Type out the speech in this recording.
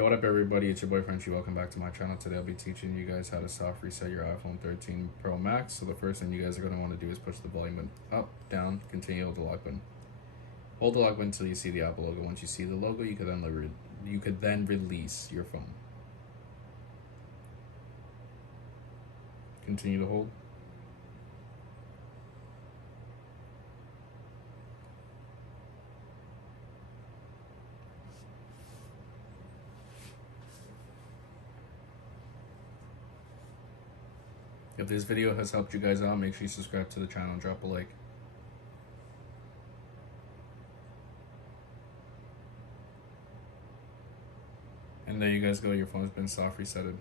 Yo, what up everybody, it's your boy Frenchiie. Welcome back to my channel. Today I'll be teaching you guys how to soft reset your iPhone 13 Pro Max. So the first thing you guys are going to want to do is push the volume button up, down, continue, hold the lock button. Hold the lock button until you see the Apple logo. Once you see the logo, you could then release your phone. Continue to hold. If this video has helped you guys out, make sure you subscribe to the channel and drop a like. And there you guys go, your phone's been soft resetted.